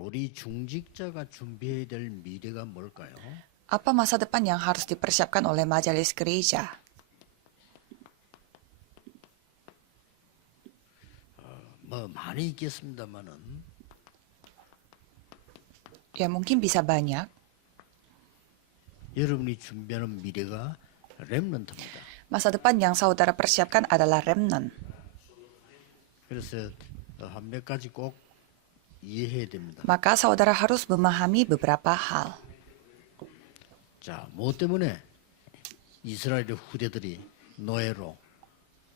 우리 중직자가 준비해야 될 미래가 뭘까요? Apa masa depan yang harus dipersiapkan oleh majelis gereja? 뭐 많이 있겠습니다만은 Ya mungkin bisa banyak. 여러분이 준비하는 미래가 렘넌트입니다. Masa depan yang saudara persiapkan adalah remnant. 그래서 한 몇 가지 꼭 이해해야 됩니다. Maka saudara harus memahami beberapa hal. 자, 뭐 때문에 이스라엘 후대들이 노예로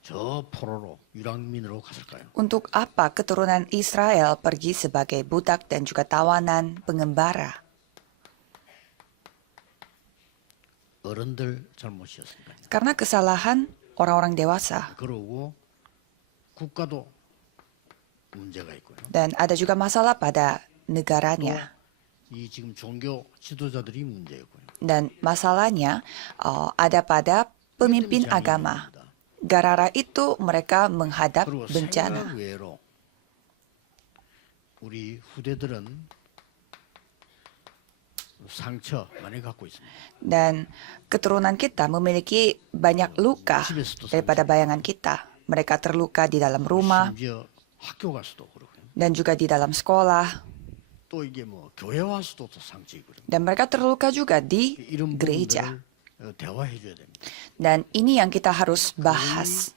저 포로로 유랑민으로 갔을까요? Untuk apa keturunan Israel pergi sebagai budak dan juga tawanan pengembara? 어른들 잘못이었습니다. Karena kesalahan orang-orang dewasa. 그러고 국가도 문제가 있고요. Dan ada juga masalah pada negaranya. 이 지금 종교 지도자들이 문제였고요. Dan masalahnya ada pada pemimpin agama. Gara-gara itu mereka menghadap 그리고 bencana. 생각 외로 우리 후대들은 상처 많이 갖고 있습니다. Dan keturunan kita memiliki banyak luka daripada bayangan kita. Mereka terluka di dalam rumah 심지어 학교 가서도 그렇고요. dan juga di dalam sekolah. 또 이게 뭐 교회 와서도 또 상처 있거든요. Dan mereka terluka juga di 이런 gereja. 부분들을 대화해 줘야 됩니다. Dan ini yang kita harus bahas.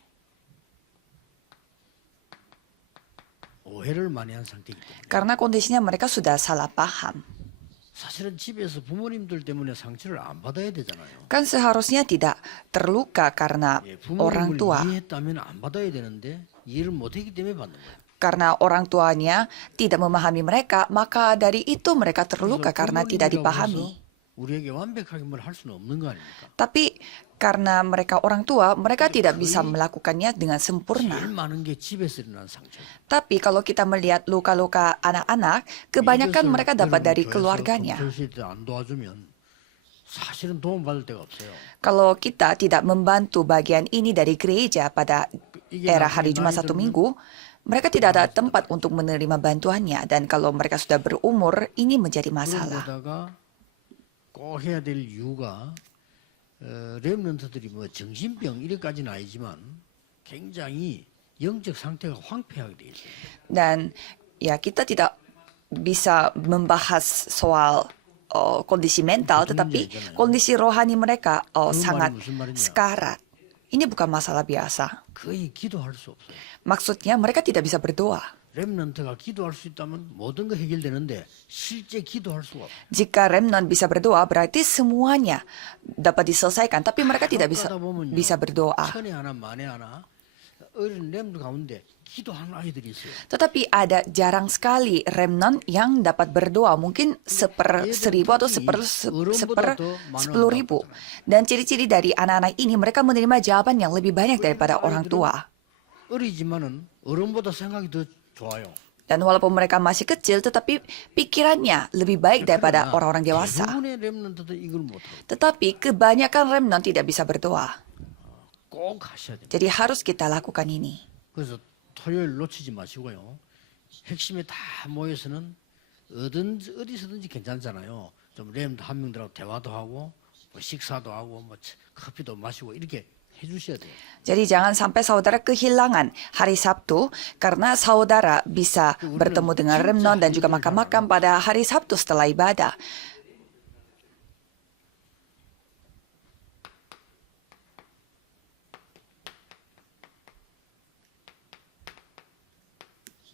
오해를 많이 한 상태이기 때문에 Karena kondisinya mereka sudah salah paham. 사실은 집에서 부모님들 때문에 상처를 안 받아야 되잖아요. Kan seharusnya tidak terluka karena 예, orang 부모님을 tua. 이해했다면 안 받아야 되는데 이해를 못했기 때문에 받는 거예요. Karena orang tuanya tidak memahami mereka, maka dari itu mereka terluka 그래서 karena tidak 부모님이라고 dipahami. 해서 우리에게 완벽하게 뭘 할 수는 없는 거 아닙니까? Tapi karena mereka orang tua, mereka tidak bisa 거의 melakukannya dengan 제일 sempurna. 많은 게 집에서 일어난 상처. Tapi kalau kita melihat luka-luka anak-anak, kebanyakan mereka dapat dari keluarganya. 안 도와주면 사실은 도움 받을 데가 없어요. Kalau kita tidak membantu bagian ini dari gereja pada era hari Jumat satu minggu, mereka tidak ada tempat untuk menerima bantuannya. Dan kalau mereka sudah berumur, ini menjadi masalah. 그러다가 꼭 해야 될 이유가 렘넌트들이 뭐 정신병 이래까지는 아니지만 굉장히 영적 상태가 황폐하게 돼 있어요. Dan ya kita tidak bisa membahas soal kondisi mental, tetapi kondisi rohani mereka sangat sekarat. Ini bukan masalah biasa. 거의 기도할 수 없어요. Maksudnya mereka tidak bisa berdoa. 렘넌트가 기도할 수 있다면 모든 거 해결되는데 실제 기도할 수가 없어요. Jika remnant bisa berdoa, berarti semuanya dapat diselesaikan. Tapi mereka tidak bisa berdoa. 천에 하나 만에 하나 어린 렘넌트 가운데 기도하는 아이들이 있어요. Tetapi ada jarang sekali remnant yang dapat berdoa. Mungkin 1/1000 atau 10/10,000. Dan ciri-ciri dari anak-anak ini, mereka menerima jawaban yang lebih banyak daripada orang tua. 어리지만은 어른보다 생각이 더 좋아요. Dan walaupun mereka masih kecil, tetapi pikirannya lebih baik daripada orang-orang dewasa. 대부분의 렘넌트들 이걸 못하고 Tetapi kebanyakan remnant tidak bisa berdoa. 꼭 하셔야 됩니다. Jadi harus kita lakukan ini. 그래서 토요일 놓치지 마시고요. 핵심에 다 모여서는 어디서든지 괜찮잖아요. 좀 렘도 한 명들하고 대화도 하고 뭐 식사도 하고 뭐 커피도 마시고 이렇게 해주셔야 돼요. Jadi jangan sampai saudara kehilangan hari Sabtu karena saudara bisa bertemu dengan remnant dan juga makan-makan pada hari Sabtu setelah ibadah.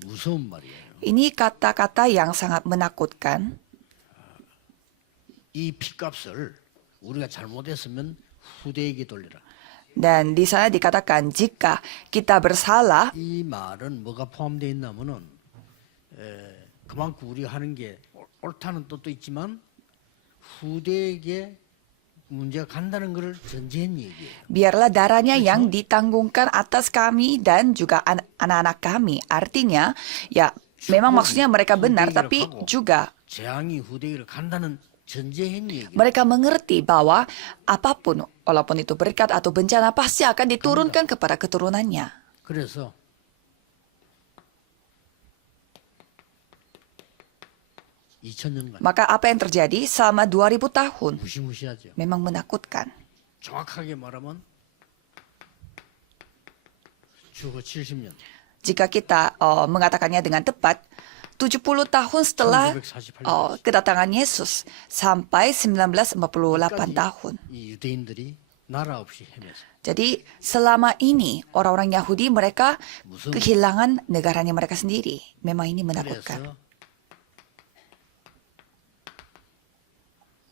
무서운 말이에요. Ini kata-kata yang sangat menakutkan. 이 핏값을 우리가 잘못했으면 후대에게 돌려라. Dan di sana dikatakan jika kita bersalah, 이 말은 뭐가 포함되어 있냐면은 그만큼 우리가 하는 게 옳다는 뜻도 있지만 후대에게 문제가 간다는 것을 전제한 얘기예요. biarlah darahnya yang ditanggungkan atas kami dan juga anak-anak kami. Artinya, ya memang maksudnya mereka benar, tapi juga 재앙이 후대에게 간다는 전제한 얘기. mereka mengerti bahwa apapun, walaupun itu berkat atau bencana, pasti akan diturunkan kepada keturunannya. 그래서 2000년간 Maka apa yang terjadi selama 2000 tahun? 무시무시하죠. Memang menakutkan. 정확하게 말하면 주거 70년. Jika kita mengatakannya dengan tepat, 70 tahun setelah 1948 kedatangan Yesus sampai 1948 tahun. 이 유대인들이 나라 없이 헤매서 Jadi selama ini orang-orang Yahudi mereka 무슨 kehilangan negaranya mereka sendiri. Memang ini menakutkan. 그래서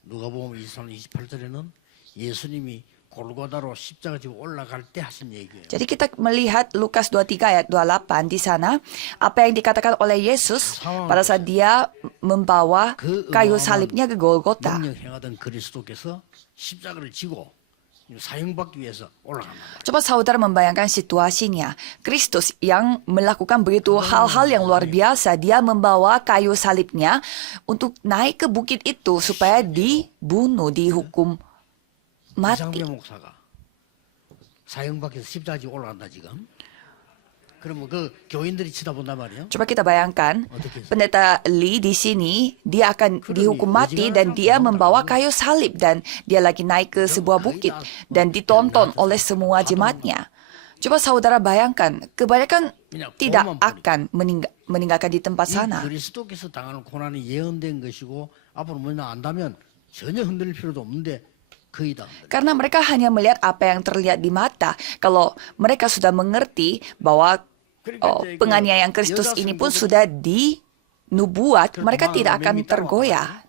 누가복음 23장 28절에는 예수님이 골고다로 십자가 지고 올라갈 때 하신 얘기예요. Jadi kita melihat Lukas 23 ayat 28 di sana apa yang dikatakan oleh Yesus pada saat dia membawa kayu salibnya ke Golgota. 능력 행하던 그리스도께서 십자가를 지고 사형받기 위해서 올라간다. Coba saudara membayangkan situasinya. Kristus yang melakukan begitu hal-hal yang luar biasa. Dia membawa kayu salibnya untuk naik ke bukit itu supaya dibunuh, dihukum mati. 이상배 목사가 사형받기 위해서 십자가 지고 올라간다 지금. 그러면 그 교인들이 쳐다본단 말이에요. Coba kita bayangkan, 어떻게 해서? pendeta Lee di sini, dia akan dihukum mati dan dia membawa kayu salib dan dia lagi naik ke sebuah bukit dan ditonton oleh semua jemaatnya. Coba saudara bayangkan, kebanyakan tidak akan meninggalkan di tempat 이 sana. 그리스도께서 당하는 고난이 예언된 것이고 앞으로 뭐냐 안다면 전혀 흔들릴 필요도 없는데 거의 다 흔들려. Karena mereka hanya melihat apa yang terlihat di mata. Kalau mereka sudah mengerti bahwa penganiayaan Kristus ini pun sudah dinubuat, mereka tidak akan tergoyah.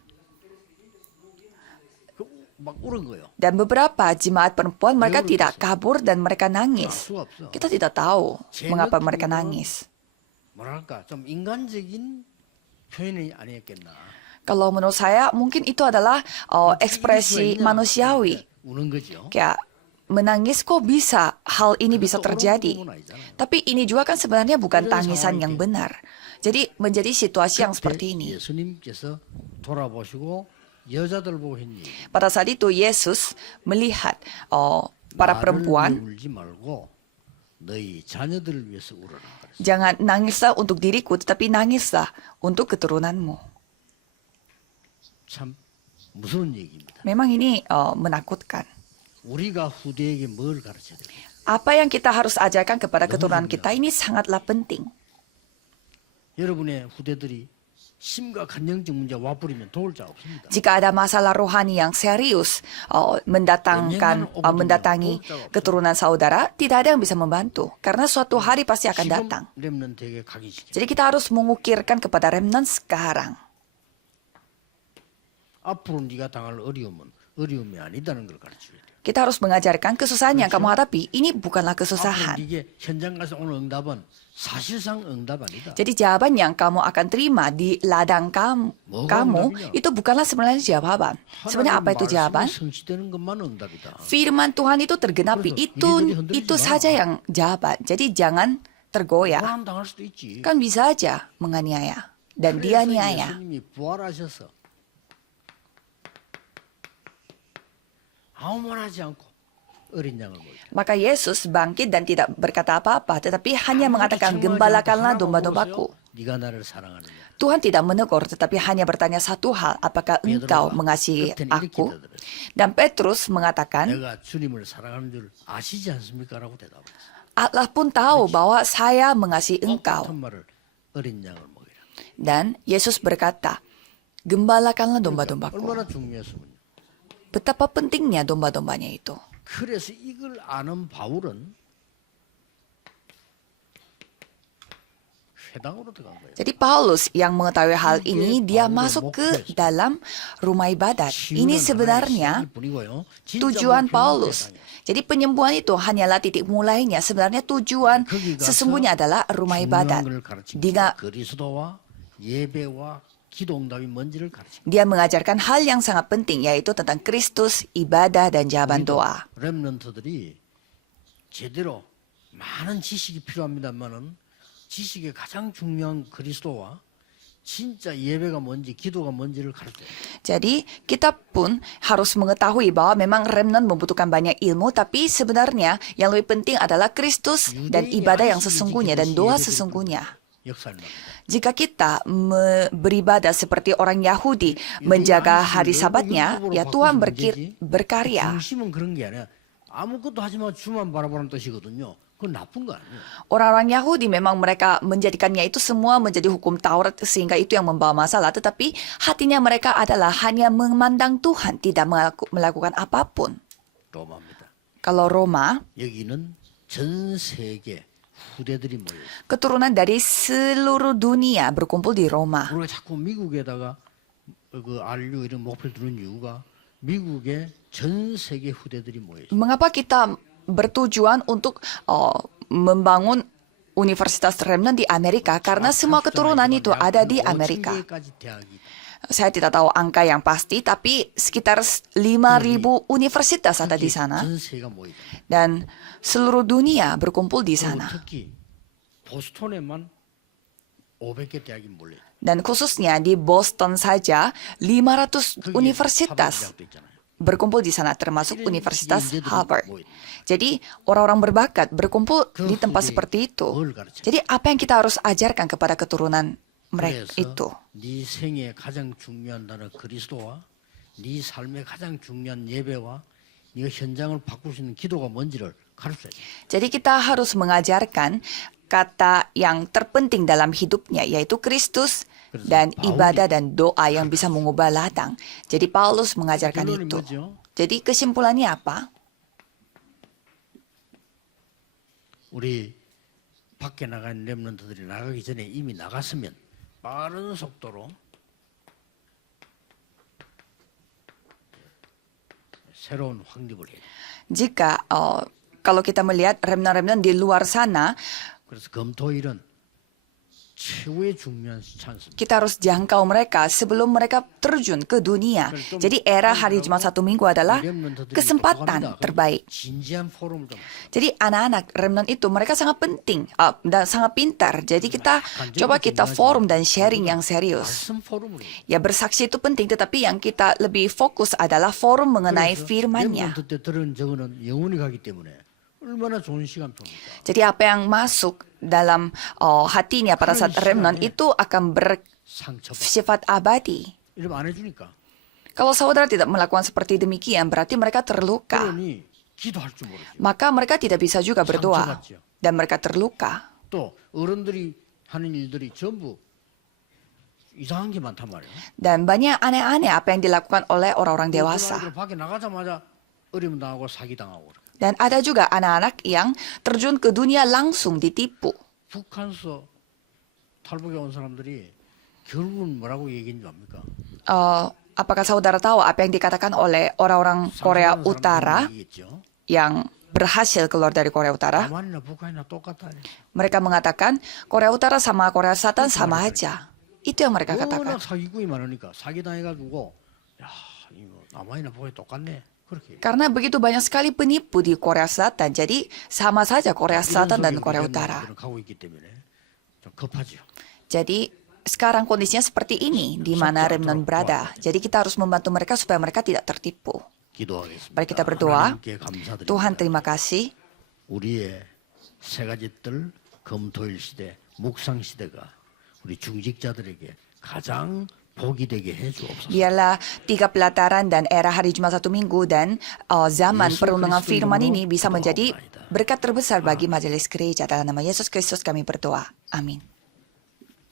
막 울은 거예요. Dan beberapa jemaat perempuan mereka tidak kabur dan mereka 알 nangis. 수가 없어. Kita tidak tahu mengapa mereka nangis. 뭐랄까 좀 인간적인 표현이 아니었겠나. Kalau menurut saya mungkin itu adalah ekspresi manusiawi. 우는 거죠. Kayak menangis kok bisa hal ini bisa terjadi. Tapi ini juga kan sebenarnya bukan tangisan yang benar. Jadi menjadi situasi yang seperti ini. 예수님께서 돌아보시고 여자들 보고 했니? Pada saat itu Yesus melihat para perempuan, 울지 말고 너희 자녀들을 위해서 울어라. 그랬어요. jangan nangislah untuk diriku, tetapi nangislah untuk keturunanmu. 참 무서운 얘기입니다. Memang ini menakutkan. 우리가 후대에게 뭘 가르쳐야 될까요? Apa yang kita harus ajarkan kepada keturunan kita ini sangatlah penting. 여러분의 후대들이 심각한 영적 문제 와버리면 도울 자 없습니다. Jika ada masalah rohani yang serius mendatangi keturunan saudara, tidak ada yang bisa membantu karena suatu hari pasti akan datang. 렘넌트에게 각인시켜. Jadi kita harus mengukirkan kepada remnant sekarang. 앞으로 네가 당할 어려움이 아니다는 걸 가르쳐야 돼. Kita harus mengajarkan kesusahan yang kamu hadapi ini bukanlah 앞으로 kesusahan. 이게 현장 가서 오늘 응답은 사실상 응답 아니다. Jadi jawaban yang kamu akan terima di ladang kamu itu bukanlah sebenarnya jawaban. Sebenarnya apa itu jawaban? 성취되는 것만 응답이다. Firman Tuhan itu tergenapi. Itu saja yang jawaban. Jadi jangan tergoyah. 고난 당할 수도 있지. Kan bisa aja menganiaya dan 그래서 dianiaya. 예수님이 부활하셔서 아무 말 하지 않고 어린 양을 먹여. Maka Yesus bangkit dan tidak berkata apa-apa, tetapi hanya mengatakan, gembalakanlah domba-dombaku. 네가 나를 사랑하느냐. Tuhan tidak menegur, tetapi hanya bertanya satu hal, apakah engkau mengasihi aku? Dan Petrus mengatakan, 내가 주님을 사랑하는 줄 아시지 않습니까?라고 대답했어. Allah pun tahu bahwa saya mengasihi engkau. 똑같은 말을 어린 양을 먹이라. Dan Yesus berkata, gembalakanlah domba-dombaku. 얼마나 중요했으면. Betapa pentingnya domba-dombanya itu. 그래서 이걸 아는 바울은 회당으로 들어간 거예요. Jadi Paulus yang mengetahui hal ini, dia masuk ke dalam rumah ibadat. Ini sebenarnya tujuan Paulus. Jadi penyembuhan itu hanyalah titik mulainya. Sebenarnya tujuan sesungguhnya adalah rumah ibadat. 그리스도와 예배와 기도 응답이 뭔지를 가르칩니다. Dia mengajarkan hal yang sangat penting, yaitu tentang Kristus, ibadah, dan jawaban doa. 렘넌트들이 제대로 많은 지식이 필요합니다만은 지식의 가장 중요한 그리스도와 진짜 예배가 뭔지 기도가 뭔지를 가르쳐요. Jadi kita pun harus mengetahui bahwa memang remnant membutuhkan banyak ilmu, tapi sebenarnya yang lebih penting adalah Kristus dan ibadah yang sesungguhnya dan doa sesungguhnya. 역사를 납니다. Jika kita beribadah seperti orang Yahudi, menjaga hari Sabatnya, ya Tuhan berkarya. 중심은 그런 게 아니라 아무것도 하지 마 주만 바라보는 뜻이거든요. 그건 나쁜 거 아니에요. Orang-orang Yahudi memang mereka menjadikannya itu semua menjadi hukum Taurat sehingga itu yang membawa masalah. Tetapi hatinya mereka adalah hanya memandang Tuhan, tidak melakukan apapun. 로마입니다. Kalau Roma, 여기는 전 세계 후대들이 모여 있어요. keturunan dari seluruh dunia berkumpul di Roma. 우리가 자꾸 미국에다가 그 RU 이런 목표를 두는 이유가 미국의 전 세계 후대들이 모여 있어요. Mengapa kita bertujuan untuk membangun Universitas Remnant di Amerika? Karena semua keturunan itu ada di Amerika. 5,000개까지 대학이 Saya tidak tahu angka yang pasti, tapi sekitar 5.000 universitas ada di sana. 전 세계가 모여 있어요. Dan seluruh dunia berkumpul di 그리고 sana. 특히 보스턴에만 500개 대학이 몰려 있어요. Dan khususnya di Boston saja, 500 거기에 universitas 하버드 대학도 있잖아요. berkumpul di sana, termasuk 이런 Universitas 인재들이 Harvard. 모여 있어요. Jadi orang-orang berbakat berkumpul 그 di tempat 후대에 seperti itu. 뭘 가르쳐요? Jadi apa yang kita harus ajarkan kepada keturunan mereka itu? 그래서 네 생에 가장 중요한 단어 그리스도와 네 삶의 가장 중요한 예배와 네가 현장을 바꿀 수 있는 기도가 뭔지를 가르쳐야 돼. Jadi kita harus mengajarkan kata yang terpenting dalam hidupnya, yaitu Kristus dan ibadah dan doa yang bisa mengubah ladang. Jadi Paulus mengajarkan 결론이 itu. 뭐죠? Jadi kesimpulannya apa? 우리 밖에 나간 렘넌트들이 나가기 전에 이미 나갔으면 빠른 속도로 새로운 확립을 해야 돼. Jika kalau kita melihat remnant-remnant di luar sana, 그래서 검토일은 최고의 중요한 찬스입니다. kita harus jangkau mereka sebelum mereka terjun ke dunia. Jadi era hari Jumat Satu Minggu adalah kesempatan terbaik. 진지한 포럼을 좀 Jadi anak-anak remnant itu mereka sangat penting dan sangat pintar. Jadi coba kita forum dan sharing yang serius. 말씀 포럼을 해요. Ya bersaksi itu penting, tetapi yang kita lebih fokus adalah forum mengenai firman-Nya. 렘넌트 때 들은 저거는 영원히 가기 때문에 얼마나 좋은 시간표입니까? Jadi apa yang masuk dalam hatinya pada saat remnant itu akan 상처받. bersifat abadi. 이러면 안 해주니까. Kalau saudara tidak melakukan seperti demikian, berarti mereka terluka. 그러니 기도할 줄 모르죠. Maka mereka tidak bisa juga berdoa. 상처받죠. Dan mereka terluka. 또 어른들이 하는 일들이 전부 이상한 게 많단 말이에요. Dan banyak aneh-aneh apa yang dilakukan oleh orang-orang 어떤 dewasa. 아이들 밖에 나가자마자 어려움 당하고 사기 당하고 그래. Dan ada juga anak-anak yang terjun ke dunia langsung ditipu. 북한서 탈북에 온 사람들이 결국은 뭐라고 얘기했는지 압니까? Apakah saudara tahu apa yang dikatakan oleh orang-orang Korea 상상하는 Utara 사람들이 얘기했죠. yang berhasil keluar dari Korea Utara? 남한이나 북한이나 똑같다. Mereka mengatakan Korea Utara sama Korea Selatan sama aja. Itu yang mereka katakan. 워낙 사기꾼이 많으니까 사기 당해가지고 야 이거 남한이나 북한이 똑같네. 그렇게. Karena begitu banyak sekali penipu di Korea Selatan, jadi sama saja Korea Selatan dan 이런 Korea 속에 우리 Utara. 렘넌트들은 가고 있기 때문에 좀 급하죠. Jadi sekarang kondisinya seperti ini di mana remnant berada. Jadi kita harus membantu mereka supaya mereka tidak tertipu. 기도하겠습니다. Mari kita berdoa. 하나님께 감사드립니다. Tuhan terima kasih. 우리의 세 가지 뜰 검토일 시대, 묵상 시대가 우리 중직자들에게 가장 복이 되게 해주옵소서. Biarlah 3 pelataran dan era hari Jumat Satu Minggu dan zaman Yesus perundungan Kristus firman nama ini bisa menjadi berdoa. berkat terbesar bagi majelis gereja. Dalam nama Yesus Kristus kami berdoa. Amin.